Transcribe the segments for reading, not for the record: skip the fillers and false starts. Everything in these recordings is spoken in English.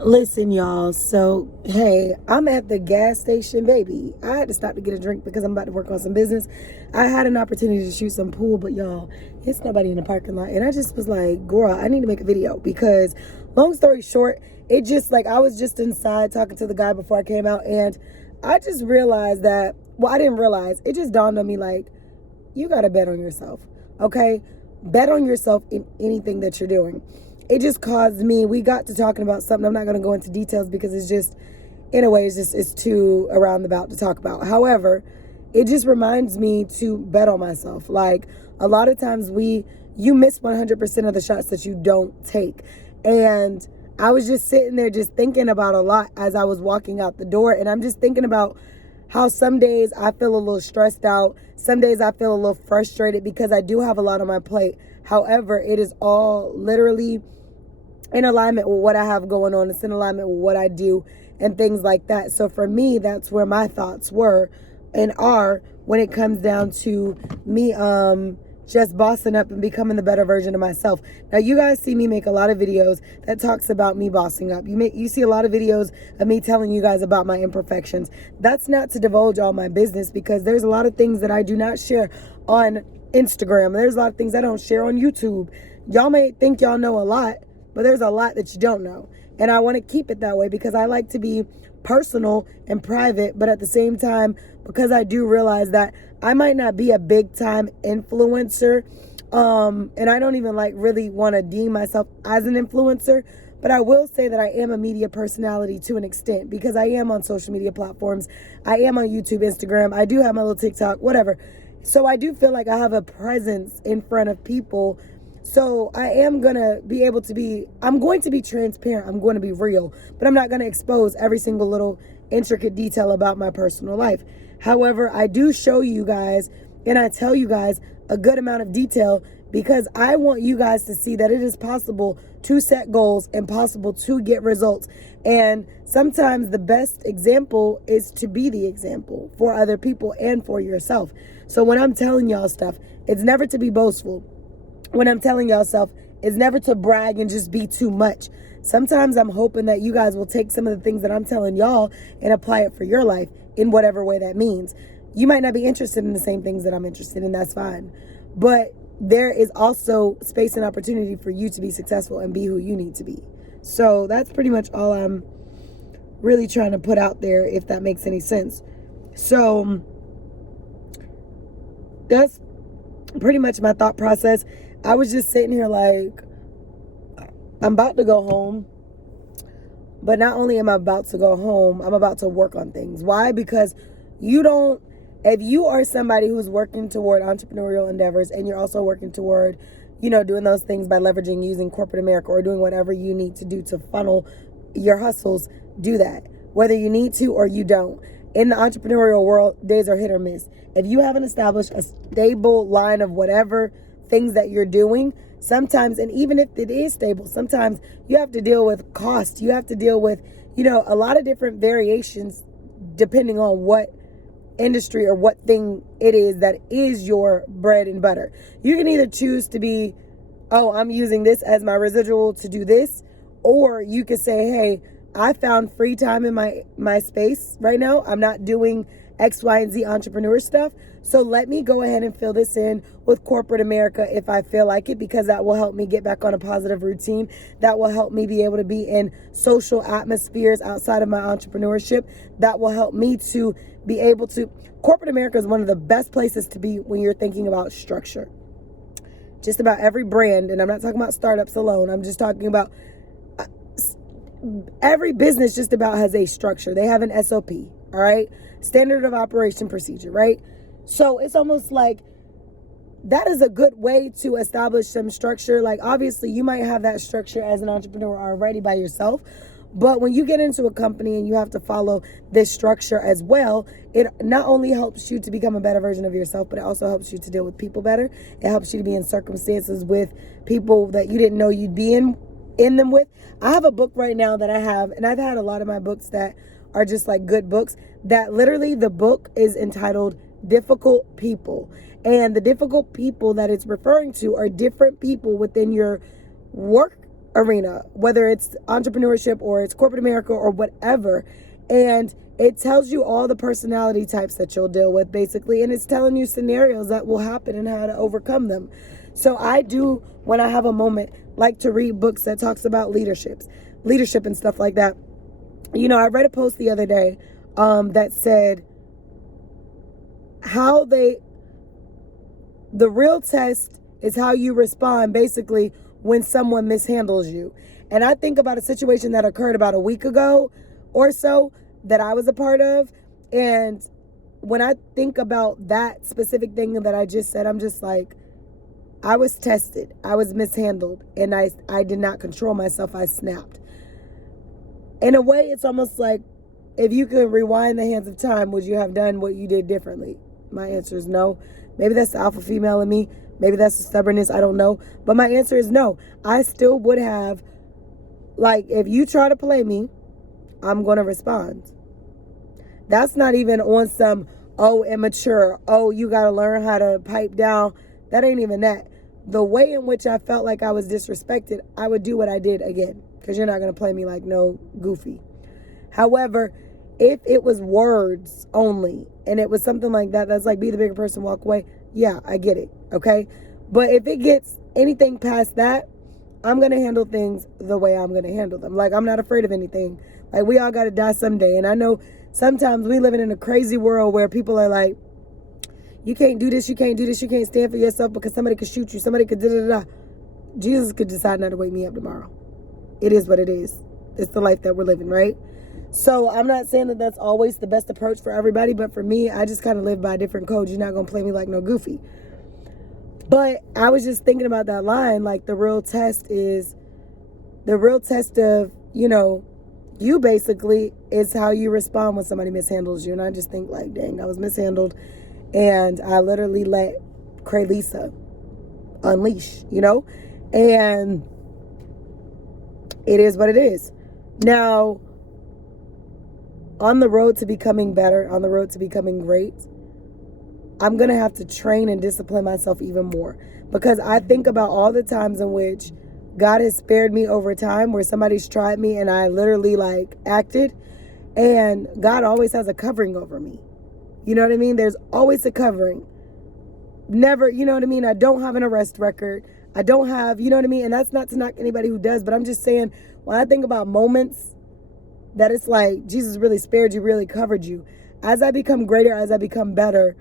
Listen, y'all. So, hey, I'm at the gas station, baby. I had to stop to get a drink because I'm about to work on some business. I had an opportunity to shoot some pool, but y'all, it's nobody in the parking lot. And I just was like, girl, I need to make a video because, long story short, it just like I was just inside talking to the guy before I came out, and I just realized that, well, I didn't realize, it just dawned on me like, you got to bet on yourself, okay? Bet on yourself in anything that you're doing. It just caused me, we got to talking about something. I'm not going to go into details because it's just, in a way, it's too around the about to talk about. However, it just reminds me to bet on myself. Like, a lot of times you miss 100% of the shots that you don't take. And I was just sitting there just thinking about a lot as I was walking out the door. And I'm just thinking about how some days I feel a little stressed out. Some days I feel a little frustrated because I do have a lot on my plate. However, it is all literally in alignment with what I have going on. It's in alignment with what I do and things like that. So for me, that's where my thoughts were and are when it comes down to me just bossing up and becoming the better version of myself. Now, you guys see me make a lot of videos that talks about me bossing up. You see a lot of videos of me telling you guys about my imperfections. That's not to divulge all my business because there's a lot of things that I do not share on Instagram. There's a lot of things I don't share on YouTube. Y'all may think y'all know a lot, but there's a lot that you don't know. And I want to keep it that way because I like to be personal and private, but at the same time, because I do realize that I might not be a big time influencer, and I don't even really want to deem myself as an influencer, but I will say that I am a media personality to an extent because I am on social media platforms. I am on YouTube, Instagram. I do have my little TikTok, whatever. So I do feel like I have a presence in front of people. So I am going to be able to I'm going to be transparent. I'm going to be real, but I'm not going to expose every single little intricate detail about my personal life. However, I do show you guys and I tell you guys a good amount of detail because I want you guys to see that it is possible to set goals and possible to get results. And sometimes the best example is to be the example for other people and for yourself. So when I'm telling y'all stuff, it's never to be boastful. When I'm telling y'all stuff, it's never to brag and just be too much. Sometimes I'm hoping that you guys will take some of the things that I'm telling y'all and apply it for your life in whatever way that means. You might not be interested in the same things that I'm interested in. That's fine. But there is also space and opportunity for you to be successful and be who you need to be. So that's pretty much all I'm really trying to put out there, if that makes any sense. So that's pretty much my thought process. I was just sitting here like, I'm about to go home. But not only am I about to go home, I'm about to work on things. Why? Because if you are somebody who's working toward entrepreneurial endeavors and you're also working toward, doing those things by leveraging using corporate America or doing whatever you need to do to funnel your hustles, do that. Whether you need to or you don't. In the entrepreneurial world, days are hit or miss. If you haven't established a stable line of whatever things that you're doing, sometimes, and even if it is stable, sometimes you have to deal with cost. You have to deal with, a lot of different variations depending on what industry or what thing it is that is your bread and butter. You can either choose to be, I'm using this as my residual to do this, or you could say, hey, I found free time in my space right now. I'm not doing X, Y, and Z entrepreneur stuff. So let me go ahead and fill this in with corporate America if I feel like it, because that will help me get back on a positive routine. That will help me be able to be in social atmospheres outside of my entrepreneurship. That will help me to be able to. Corporate America is one of the best places to be when you're thinking about structure. Just about every brand, and I'm not talking about startups alone. I'm just talking about every business just about has a structure. They have an SOP, all right? Standard of operation procedure, right? So it's almost like that is a good way to establish some structure. Like, obviously, you might have that structure as an entrepreneur already by yourself. But when you get into a company and you have to follow this structure as well, it not only helps you to become a better version of yourself, but it also helps you to deal with people better. It helps you to be in circumstances with people that you didn't know you'd be in them with. I have a book right now that I have, and I've had a lot of my books that are just like good books, that literally the book is entitled Difficult People. And the difficult people that it's referring to are different people within your work arena, whether it's entrepreneurship or it's corporate America or whatever. And it tells you all the personality types that you'll deal with, basically. And it's telling you scenarios that will happen and how to overcome them. So I do, when I have a moment, like to read books that talks about leadership and stuff like that. You know, I read a post the other day that said the real test is how you respond, basically, when someone mishandles you. And I think about a situation that occurred about a week ago or so that I was a part of. And when I think about that specific thing that I just said, I'm just like, I was tested. I was mishandled. And I did not control myself. I snapped. In a way, it's almost like, if you could rewind the hands of time, would you have done what you did differently? My answer is no. Maybe that's the alpha female in me. Maybe that's the stubbornness. I don't know. But my answer is no. I still would have, like, if you try to play me, I'm going to respond. That's not even on some, oh, immature. Oh, you got to learn how to pipe down. That ain't even that. The way in which I felt like I was disrespected, I would do what I did again. Because you're not going to play me like no goofy. However, if it was words only and it was something like that, that's like, be the bigger person, walk away. Yeah, I get it. Okay. But if it gets anything past that, I'm going to handle things the way I'm going to handle them. Like, I'm not afraid of anything. Like, we all got to die someday. And I know sometimes we living in a crazy world where people are like, you can't do this, you can't do this, you can't stand for yourself because somebody could shoot you, somebody could da-da-da-da. Jesus could decide not to wake me up tomorrow. It is what it is. It's the life that we're living, right? So I'm not saying that that's always the best approach for everybody, but for me, I just kind of live by a different code. You're not going to play me like no goofy. But I was just thinking about that line, like the real test of, you know, you basically is how you respond when somebody mishandles you. And I just think like, dang, I was mishandled. And I literally let Lisa unleash, you know, and it is what it is. Now, on the road to becoming better, on the road to becoming great, I'm going to have to train and discipline myself even more, because I think about all the times in which God has spared me over time where somebody's tried me and I literally like acted, and God always has a covering over me. You know what I mean? There's always a covering. Never, you know what I mean? I don't have an arrest record. I don't have, you know what I mean? And that's not to knock anybody who does, but I'm just saying, when I think about moments that it's like Jesus really spared you, really covered you. As I become greater, as I become better,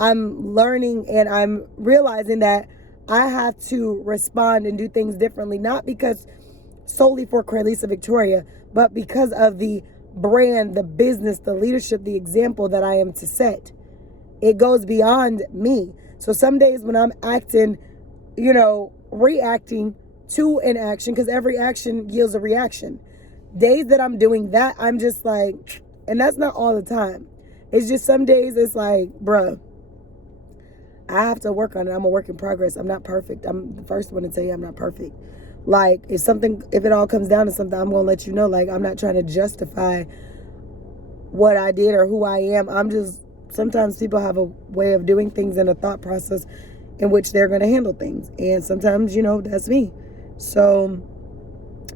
I'm learning and I'm realizing that I have to respond and do things differently, not because solely for Lisa Victoria, but because of the brand, the business, the leadership, the example that I am to set. It goes beyond me. So some days when I'm acting, you know, reacting to an action, because every action yields a reaction. Days that I'm doing that, I'm just like, and that's not all the time. It's just some days it's like, bruh, I have to work on it. I'm a work in progress. I'm not perfect. I'm the first one to tell you I'm not perfect. Like, if it all comes down to something, I'm going to let you know. Like, I'm not trying to justify what I did or who I am. I'm just, sometimes people have a way of doing things and a thought process in which they're going to handle things. And sometimes, you know, that's me. So,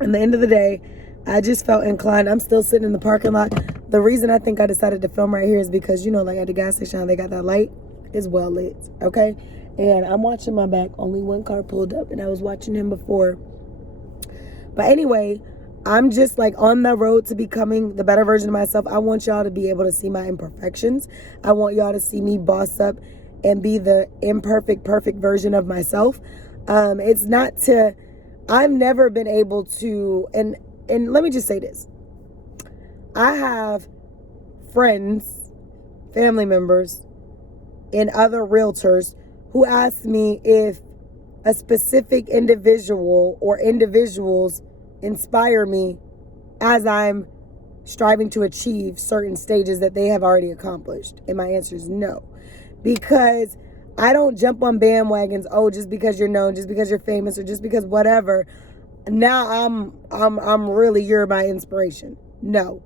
at the end of the day, I just felt inclined. I'm still sitting in the parking lot. The reason I think I decided to film right here is because, you know, like at the gas station, how they got that light is well lit, okay? And I'm watching my back. Only one car pulled up, and I was watching him before. But anyway, I'm just like on the road to becoming the better version of myself. I want y'all to be able to see my imperfections. I want y'all to see me boss up and be the imperfect, perfect version of myself. It's not to, I've never been able to, and let me just say this. I have friends, family members, and other realtors who ask me if a specific individual or individuals inspire me as I'm striving to achieve certain stages that they have already accomplished. And my answer is no. Because I don't jump on bandwagons, oh, just because you're known, just because you're famous, or just because whatever. Now I'm really, you're my inspiration. No.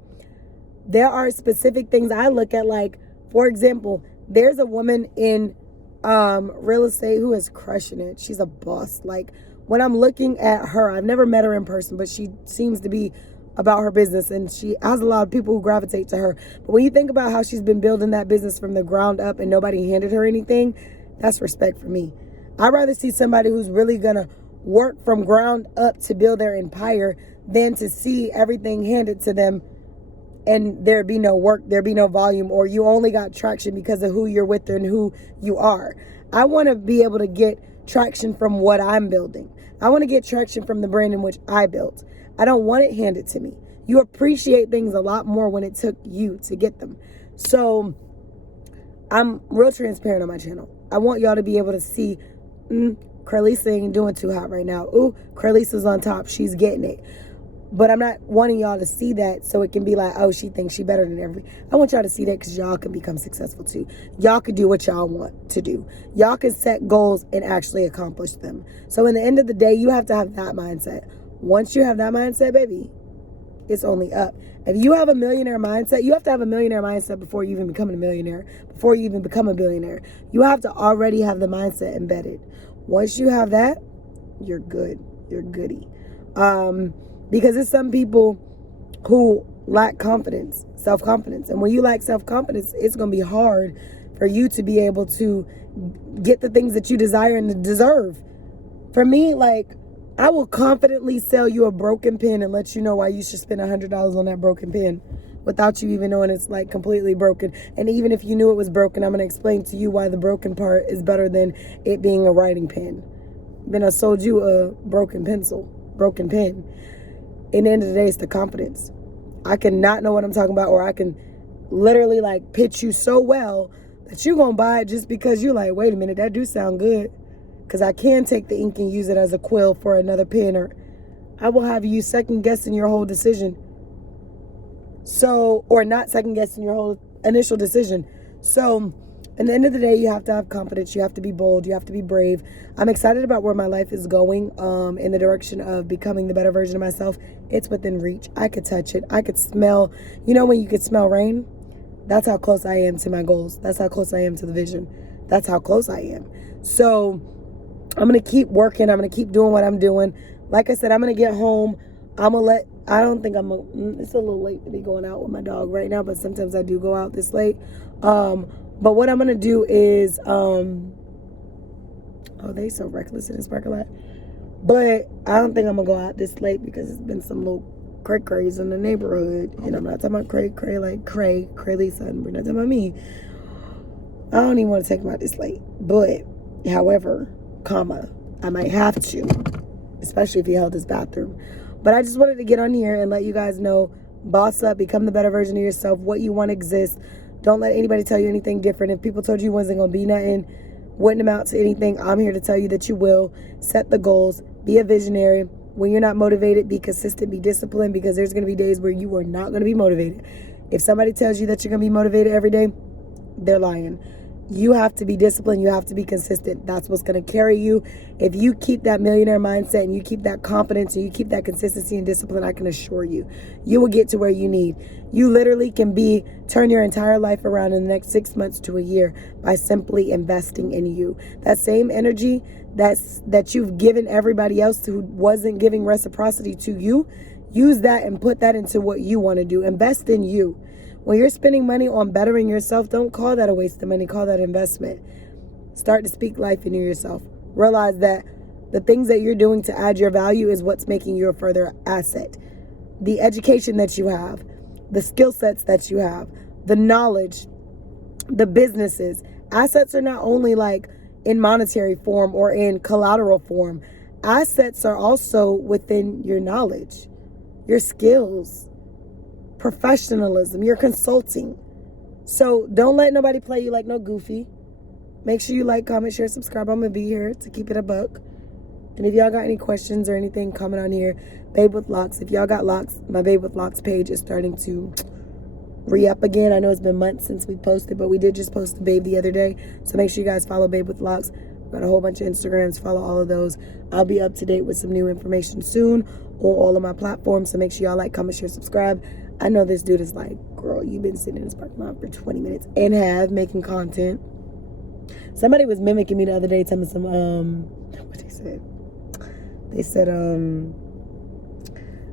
There are specific things I look at, like, for example, there's a woman in real estate who is crushing it. She's a boss. Like, when I'm looking at her, I've never met her in person, but she seems to be about her business, and she has a lot of people who gravitate to her. But when you think about how she's been building that business from the ground up and nobody handed her anything, that's respect for me. I'd rather see somebody who's really gonna work from ground up to build their empire than to see everything handed to them and there be no work, there be no volume, or you only got traction because of who you're with and who you are. I want to be able to get traction from what I'm building. I want to get traction from the brand in which I built. I don't want it handed to me. You appreciate things a lot more when it took you to get them. So I'm real transparent on my channel. I want y'all to be able to see, Carlisa ain't doing too hot right now. Ooh, Carlisa's on top. She's getting it. But I'm not wanting y'all to see that so it can be like, oh, she thinks she better than everybody. I want y'all to see that because y'all can become successful too. Y'all can do what y'all want to do. Y'all can set goals and actually accomplish them. So in the end of the day, you have to have that mindset. Once you have that mindset, baby, it's only up. If you have a millionaire mindset, you have to have a millionaire mindset before you even become a millionaire, before you even become a billionaire. You have to already have the mindset embedded. Once you have that, you're good. You're goody. Because it's some people who lack confidence, self-confidence. And when you lack self-confidence, it's going to be hard for you to be able to get the things that you desire and deserve. For me, like, I will confidently sell you a broken pen and let you know why you should spend $100 on that broken pen without you even knowing it's like completely broken. And even if you knew it was broken, I'm going to explain to you why the broken part is better than it being a writing pen. Then I sold you a broken pen. In the end of the day, it's the confidence. I can not know what I'm talking about, or I can literally like pitch you so well that you're going to buy it just because you're like, wait a minute, that do sound good. Because I can take the ink and use it as a quill for another pen, or I will have you second guessing your whole decision. So, or not second guessing your whole initial decision. So, at the end of the day, you have to have confidence. You have to be bold. You have to be brave. I'm excited about where my life is going in the direction of becoming the better version of myself. It's within reach. I could touch it. I could smell. You know when you could smell rain? That's how close I am to my goals. That's how close I am to the vision. That's how close I am. So I'm going to keep working. I'm going to keep doing what I'm doing. Like I said, I'm going to get home. I don't think it's a little late to be going out with my dog right now, but sometimes I do go out this late. But what I'm going to do is, oh, they so reckless in this parking lot. But I don't think I'm going to go out this late because it's been some little cray-crays in the neighborhood. And I'm not talking about cray-cray like Cray-Lisa, and we're not talking about me. I don't even want to take them out this late. But, however, I might have to, especially if you held this bathroom. But I just wanted to get on here and let you guys know, boss up, become the better version of yourself. What you want exists. Don't let anybody tell you anything different. If people told you wasn't going to be nothing, wouldn't amount to anything, I'm here to tell you that you will. Set the goals. Be a visionary. When you're not motivated, be consistent, be disciplined, because there's going to be days where you are not going to be motivated. If somebody tells you that you're going to be motivated every day, they're lying. You have to be disciplined. You have to be consistent. That's what's going to carry you. If you keep that millionaire mindset and you keep that confidence and you keep that consistency and discipline, I can assure you, you will get to where you need. You literally can turn your entire life around in the next 6 months to a year by simply investing in you. That same energy that you've given everybody else who wasn't giving reciprocity to you, use that and put that into what you want to do. Invest in you. When you're spending money on bettering yourself, don't call that a waste of money. Call that investment. Start to speak life into yourself. Realize that the things that you're doing to add your value is what's making you a further asset. The education that you have, the skill sets that you have, the knowledge, the businesses. Assets are not only like in monetary form or in collateral form. Assets are also within your knowledge, your skills, professionalism, your consulting. So don't let nobody play you like no goofy. Make sure you like, comment, share, subscribe. I'm gonna be here to keep it a buck. And if y'all got any questions or anything, comment on here. Babe with Locks. If y'all got locks, my Babe with Locks page is starting to re-up again. I know it's been months since we posted, but we did just post the Babe the other day. So make sure you guys follow Babe with Locks. Got a whole bunch of Instagrams. Follow all of those. I'll be up to date with some new information soon on all of my platforms. So make sure y'all like, comment, share, subscribe. I know this dude is like, girl, you've been sitting in this parking lot for 20 minutes and have making content. Somebody was mimicking me the other day, telling me some, what they said. They said,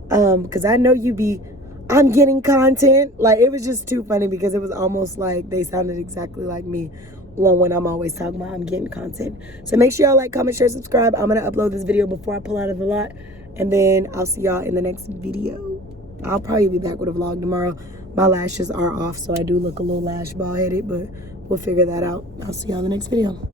because I know you be, I'm getting content. Like, it was just too funny because it was almost like they sounded exactly like me when I'm always talking about I'm getting content. So make sure y'all like, comment, share, subscribe. I'm going to upload this video before I pull out of the lot. And then I'll see y'all in the next video. I'll probably be back with a vlog tomorrow. My lashes are off, so I do look a little lash bald headed, but we'll figure that out. I'll see y'all in the next video.